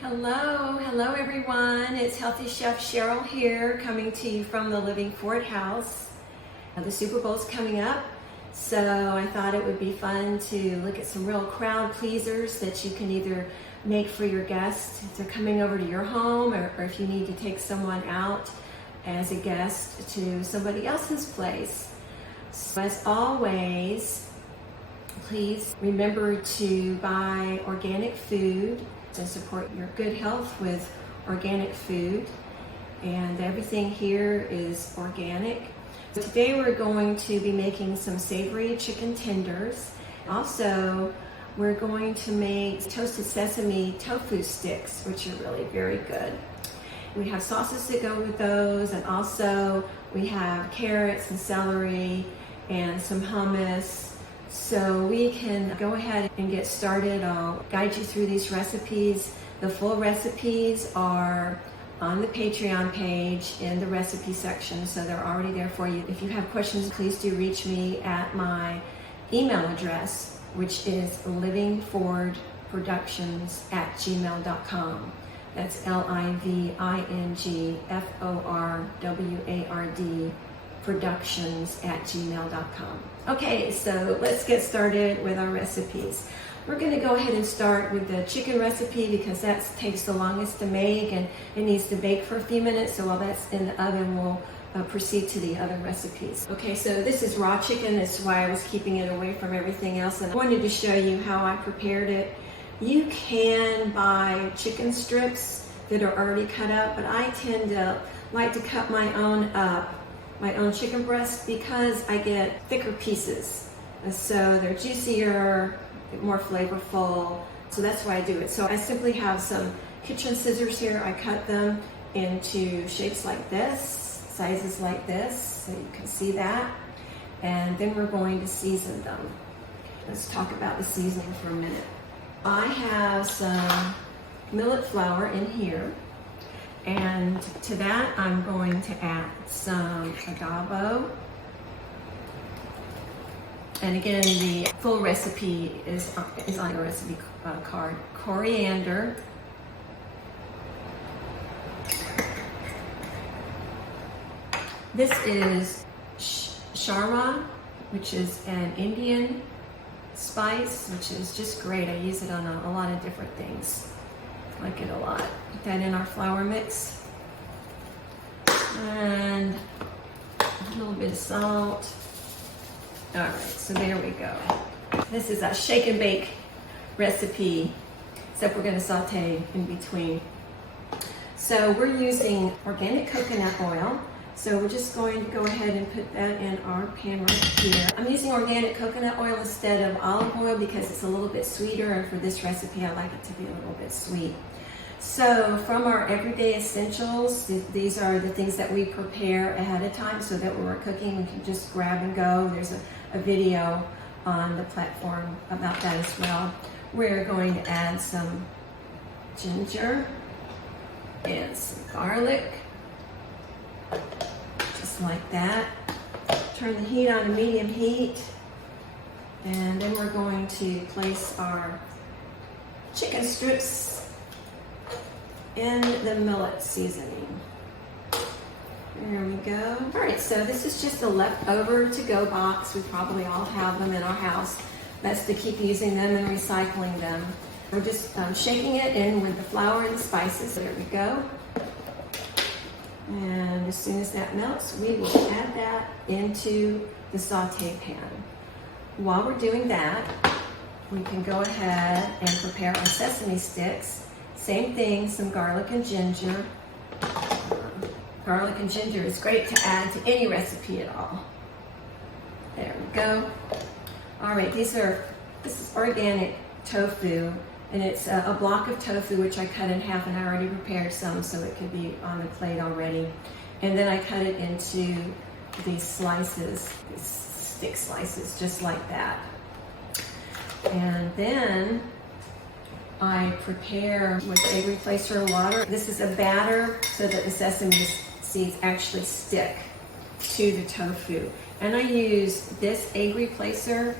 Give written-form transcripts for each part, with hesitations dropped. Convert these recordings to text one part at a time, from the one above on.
Hello everyone. It's Healthy Chef Sherell here, coming to you from the Living Fort House. The Super Bowl's coming up, so I thought it would be fun to look at some real crowd pleasers that you can either make for your guests if they're coming over to your home, or if you need to take someone out as a guest to somebody else's place. So as always, please remember to buy organic food and support your good health with organic food. And everything here is organic. Today we're going to be making some savory chicken tenders. Also, we're going to make toasted sesame tofu sticks, which are really very good. We have sauces that go with those, and also we have carrots and celery and some hummus. So we can go ahead and get started. I'll guide you through these recipes. The full recipes are on the Patreon page in the recipe section, so they're already there for you. If you have questions, please do reach me at my email address, which is livingfordproductions@gmail.com. That's LIVINGFORWARD productions@gmail.com. Okay, so let's get started with our recipes. We're going to go ahead and start with the chicken recipe because that takes the longest to make and it needs to bake for a few minutes. So while that's in the oven, we'll proceed to the other recipes. Okay, so this is raw chicken. That's why I was keeping it away from everything else. And I wanted to show you how I prepared it. You can buy chicken strips that are already cut up, but I tend to like to cut my own up. My own chicken breast, because I get thicker pieces. And so they're juicier, more flavorful. So that's why I do it. So I simply have some kitchen scissors here. I cut them into shapes like this, sizes like this, so you can see that. And then we're going to season them. Let's talk about the seasoning for a minute. I have some millet flour in here. And to that, I'm going to add some adobo. And again, the full recipe is on the recipe card. Coriander. This is sharma, which is an Indian spice, which is just great. I use it on a lot of different things. I like it a lot. Put that in our flour mix. And a little bit of salt. All right, so there we go. This is a shake and bake recipe, except we're gonna saute in between. So we're using organic coconut oil. So we're just going to go ahead and put that in our pan right here. I'm using organic coconut oil instead of olive oil because it's a little bit sweeter, and for this recipe I like it to be a little bit sweet. So from our everyday essentials, these are the things that we prepare ahead of time so that when we're cooking we can just grab and go. There's a video on the platform about that as well. We're going to add some ginger and some garlic. Just like that. Turn the heat on to medium heat. And then we're going to place our chicken strips in the millet seasoning. There we go. All right, so this is just a leftover to-go box. We probably all have them in our house. That's to keep using them and recycling them. We're just shaking it in with the flour and the spices. There we go. And as soon as that melts, we will add that into the saute pan. While we're doing that, we can go ahead and prepare our sesame sticks. Same thing, some garlic and ginger. Garlic and ginger is great to add to any recipe at all. There we go. All right, this is organic tofu, and it's a block of tofu which I cut in half, and I already prepared some so it could be on the plate already. And then I cut it into these slices, these stick slices, just like that. And then I prepare with egg replacer water. This is a batter so that the sesame seeds actually stick to the tofu. And I use this egg replacer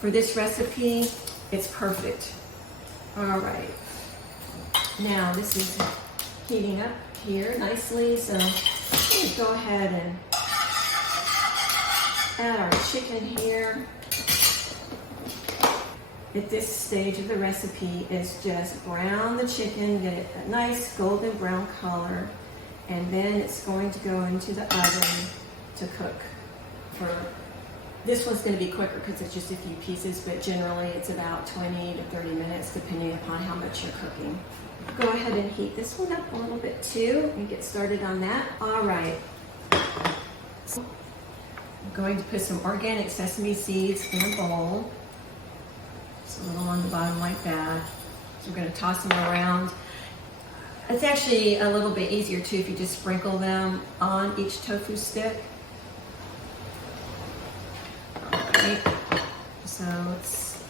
for this recipe. It's perfect. All right. Now this is heating up here nicely, so let's go ahead and add our chicken here. At this stage of the recipe is just brown the chicken, get it a nice golden brown color, and then it's going to go into the oven to cook. This one's going to be quicker because it's just a few pieces, but generally it's about 20 to 30 minutes depending upon how much you're cooking. Go ahead and heat this one up a little bit too and get started on that. All right. So I'm going to put some organic sesame seeds in a bowl. Just a little on the bottom like that. So we're going to toss them around. It's actually a little bit easier too if you just sprinkle them on each tofu stick. Alright, so let's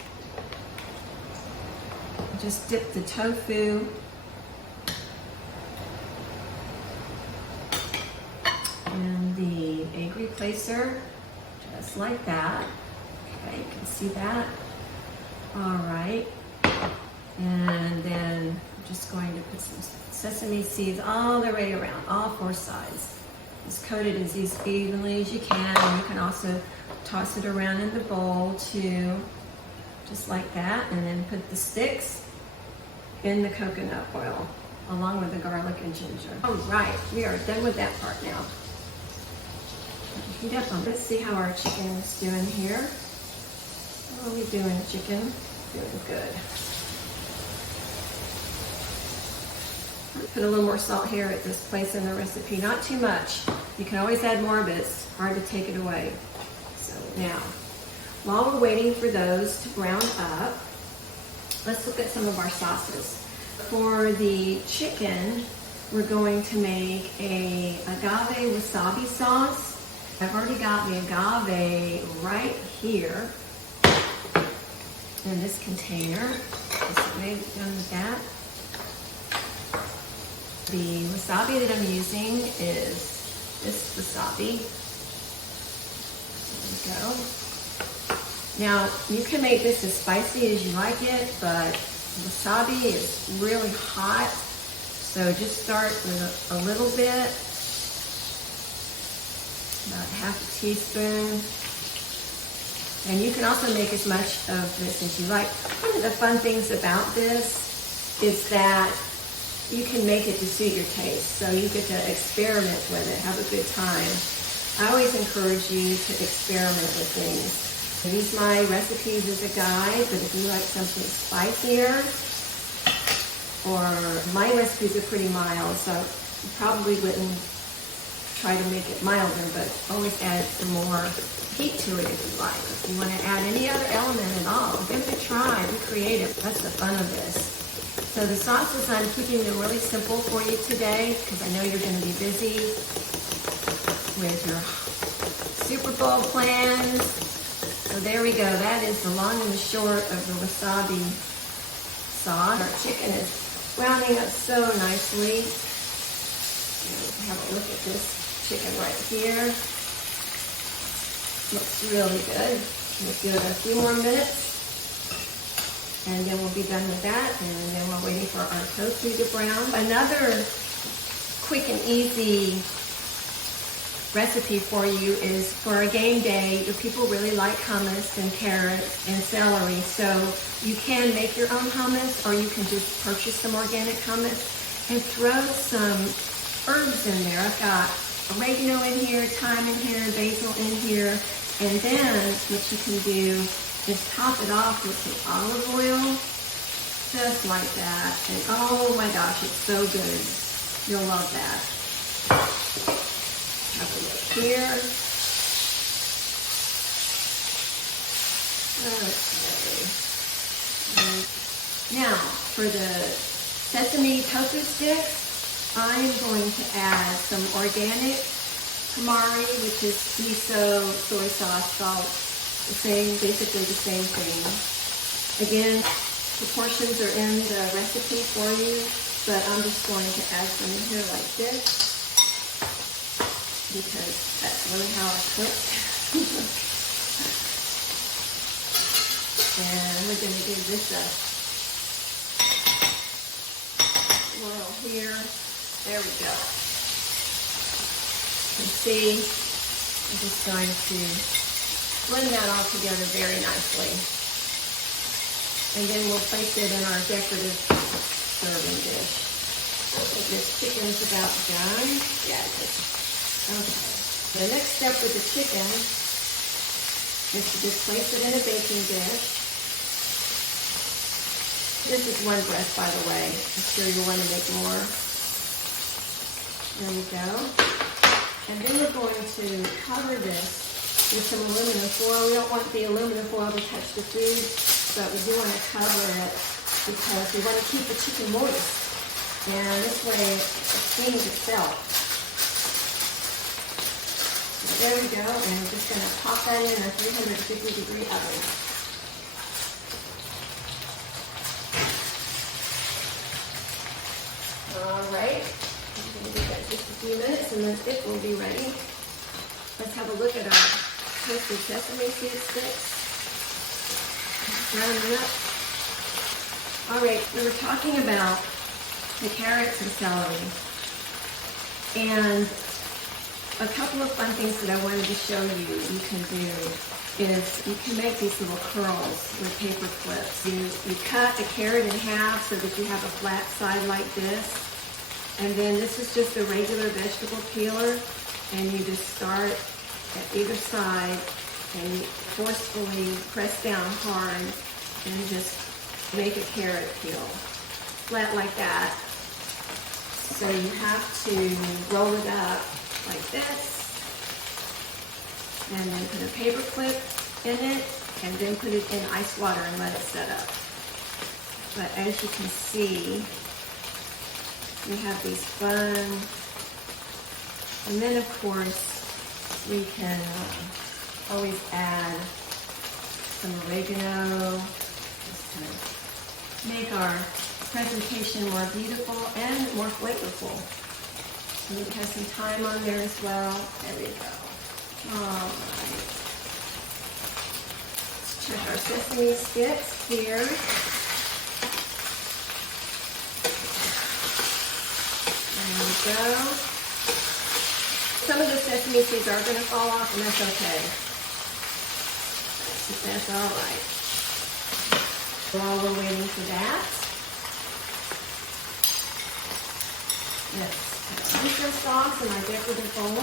just dip the tofu in the egg replacer, just like that. Okay, you can see that. Alright, and then I'm just going to put some sesame seeds all the way around, all four sides. Just coat it as evenly as you can, and you can also toss it around in the bowl too, just like that, and then put the sticks in the coconut oil along with the garlic and ginger. All right, we are done with that part now. Heat up on. Let's see how our chicken is doing here. How are we doing, chicken? Doing good. Put a little more salt here at this place in the recipe, not too much. You can always add more, but it's hard to take it away. So now, while we're waiting for those to brown up, let's look at some of our sauces. For the chicken, we're going to make a agave wasabi sauce. I've already got the agave right here in this container. Just maybe done with that. The wasabi that I'm using is this wasabi. There we go. Now, you can make this as spicy as you like it, but wasabi is really hot, so just start with a little bit, about half a teaspoon. And you can also make as much of this as you like. One of the fun things about this is that you can make it to suit your taste, so you get to experiment with it, have a good time. I always encourage you to experiment with things. I use my recipes as a guide, but if you like something spicier, or my recipes are pretty mild, so you probably wouldn't try to make it milder, but always add some more heat to it if you like. If you want to add any other element at all, give it a try, be creative. That's the fun of this. So the sauces, I'm keeping them really simple for you today because I know you're going to be busy with your Super Bowl plans. So there we go. That is the long and the short of the wasabi sauce. Our chicken is browning up so nicely. Have a look at this chicken right here. Looks really good. Let's give it a few more minutes. And then we'll be done with that, and then we're waiting for our tofu to brown. Another quick and easy recipe for you is for a game day. Your people really like hummus and carrots and celery, so you can make your own hummus, or you can just purchase some organic hummus and throw some herbs in there. I've got oregano in here, thyme in here, basil in here, and then what you can do is top it off with some olive oil, just like that. And oh my gosh, it's so good. You'll love that. Have a look here. Okay. Now, for the sesame tofu sticks, I'm going to add some organic tamari, which is miso, soy sauce, salt. Basically the same thing. Again, proportions are in the recipe for you, but I'm just going to add some in here like this because that's really how I cook. And we're going to give this oil here. There we go. You can see I'm just going to blend that all together very nicely. And then we'll place it in our decorative serving dish. I think this chicken's about done. Yeah, it is. Okay. The next step with the chicken is to just place it in a baking dish. This is one breast, by the way. I'm sure you'll want to make more. There we go. And then we're going to cover this with some aluminum foil. We don't want the aluminum foil to touch the food, but we do want to cover it because we want to keep the chicken moist. And this way it steams itself. So there we go, and we're just going to pop that in a 350-degree oven. All right, I'm going to give that just a few minutes and then it will be ready. Let's have a look at our toasted sesame seed sticks. Brown them up. All right, we were talking about the carrots and celery. And a couple of fun things that I wanted to show you can do is you can make these little curls with paper clips. You cut a carrot in half so that you have a flat side like this. And then this is just a regular vegetable peeler. And you just start at either side and you forcefully press down hard and just make a carrot peel. Flat like that. So you have to roll it up like this and then put a paper clip in it and then put it in ice water and let it set up. But as you can see, we have these fun, and then of course we can always add some oregano just to make our presentation more beautiful and more flavorful. So we have some thyme on there as well. There we go. All right. Let's check our sesame sticks here. There we go. Some of the sesame seeds are going to fall off, and that's okay. That's all right. While we're waiting for that, let's put miso sauce in our decorative bowl.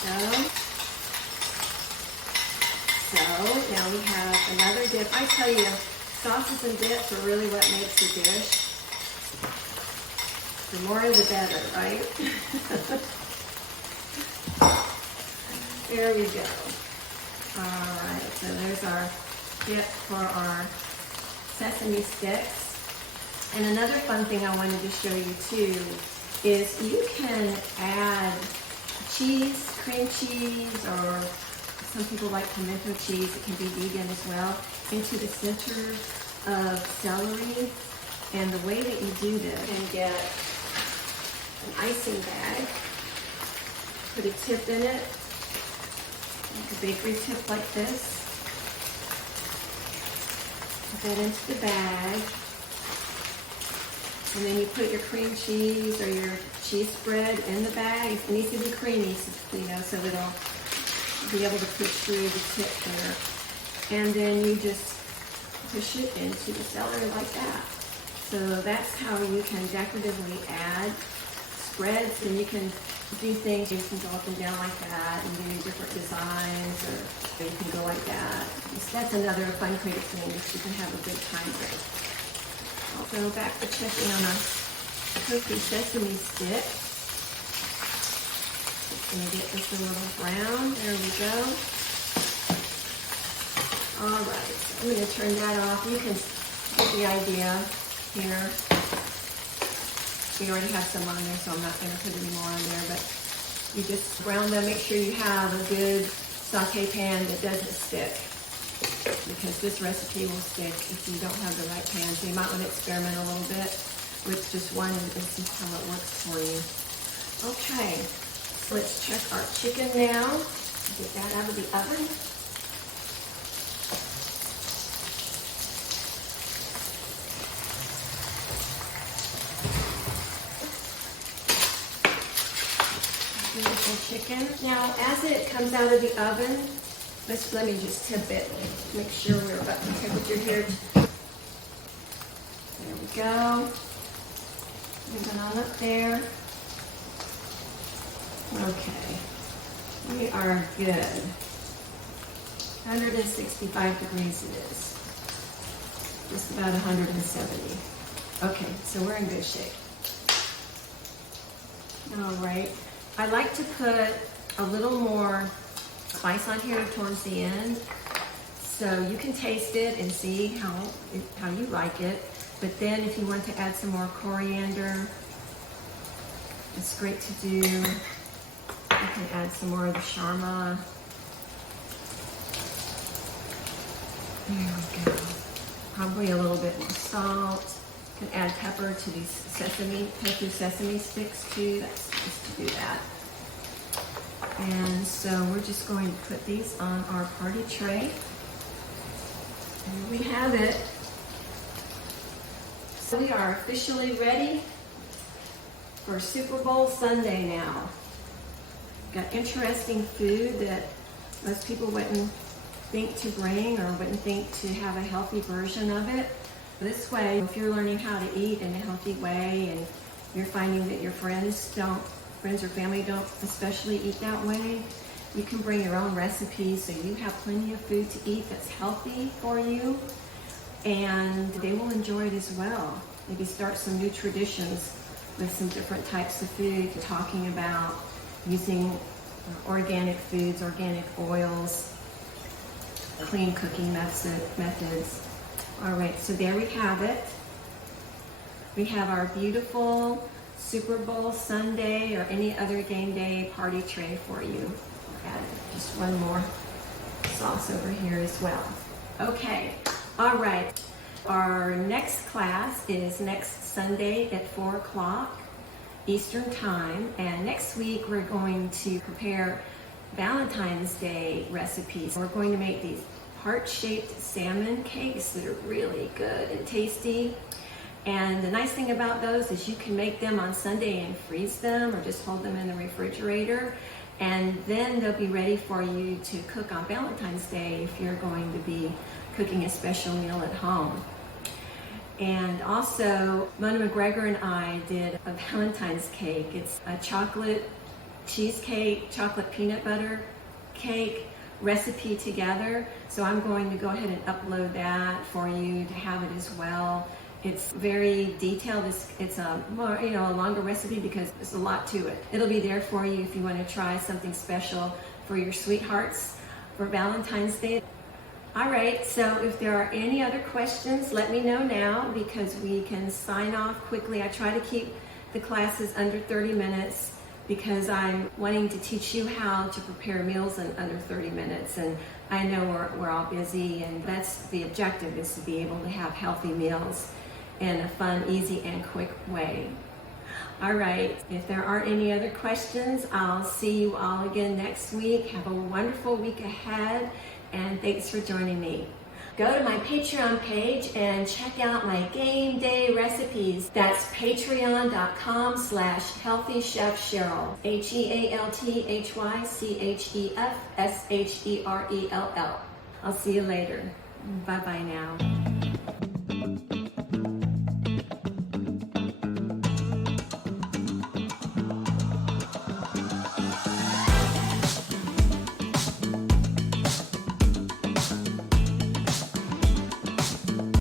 There we go. So now we have another dip. I tell you, sauces and dips are really what makes the dish. The more the better, right? There we go. All right, so there's our dip for our sesame sticks. And another fun thing I wanted to show you too is you can add cheese, cream cheese, or some people like pimento cheese, it can be vegan as well, into the center of celery. And the way that you do this, you can get an icing bag, put a tip in it, like a bakery tip like this. Put that into the bag. And then you put your cream cheese or your cheese spread in the bag. It needs to be creamy, you know, so it'll be able to push through the tip there. And then you just push it into the celery like that. So that's how you can decoratively add spreads, and you can do things. You can go up and down like that and do different designs, or you can go like that. That's another fun creative thing that you can have a good time with. So back to checking on our toasted sesame stick. Just going to get this a little brown. There we go. All right, so I'm going to turn that off. You can get the idea here. We already have some on there, so I'm not going to put any more on there, but you just brown them. Make sure you have a good saute pan that doesn't stick, because this recipe will stick if you don't have the right pan. So you might want to experiment a little bit with just one and see how it works for you. Okay, so let's check our chicken now. Get that out of the oven. whole chicken. Now, as it comes out of the oven, let me just tip it. Make sure we're about the temperature here. There we go. Move it on up there. Okay. We are good. 165 degrees it is. Just about 170. Okay, so we're in good shape. All right. I like to put a little more spice on here towards the end, so you can taste it and see how you like it. But then if you want to add some more coriander, it's great to do. You can add some more of the sharma. There we go. Probably a little bit more salt. You can add pepper to these tofu sesame sticks too. That's nice to do that. And so we're just going to put these on our party tray. And we have it. So we are officially ready for Super Bowl Sunday now. Got interesting food that most people wouldn't think to bring or wouldn't think to have a healthy version of it. This way, if you're learning how to eat in a healthy way and you're finding that your friends or family don't especially eat that way, you can bring your own recipes so you have plenty of food to eat that's healthy for you, and they will enjoy it as well. Maybe start some new traditions with some different types of food, talking about using organic foods, organic oils, clean cooking methods. All right, so there we have it. We have our beautiful Super Bowl Sunday or any other game day party tray for you. Add just one more sauce over here as well. Okay, all right. Our next class is next Sunday at 4 o'clock Eastern Time, and next week we're going to prepare Valentine's Day recipes. We're going to make these heart-shaped salmon cakes that are really good and tasty. And the nice thing about those is you can make them on Sunday and freeze them or just hold them in the refrigerator, and then they'll be ready for you to cook on Valentine's Day if you're going to be cooking a special meal at home. And also, Mona McGregor and I did a Valentine's cake. It's a chocolate cheesecake, chocolate peanut butter cake recipe together. So I'm going to go ahead and upload that for you to have it as well. It's very detailed. It's a more, a longer recipe because there's a lot to it. It'll be there for you if you want to try something special for your sweethearts for Valentine's Day. All right, so if there are any other questions, let me know now because we can sign off quickly. I try to keep the classes under 30 minutes because I'm wanting to teach you how to prepare meals in under 30 minutes. And I know we're all busy, and that's the objective, is to be able to have healthy meals in a fun, easy, and quick way. All right, if there aren't any other questions, I'll see you all again next week. Have a wonderful week ahead, and thanks for joining me. Go to my Patreon page and check out my game day recipes. That's patreon.com/healthychefsherell. HealthyChefSherell. I'll see you later. Bye-bye now.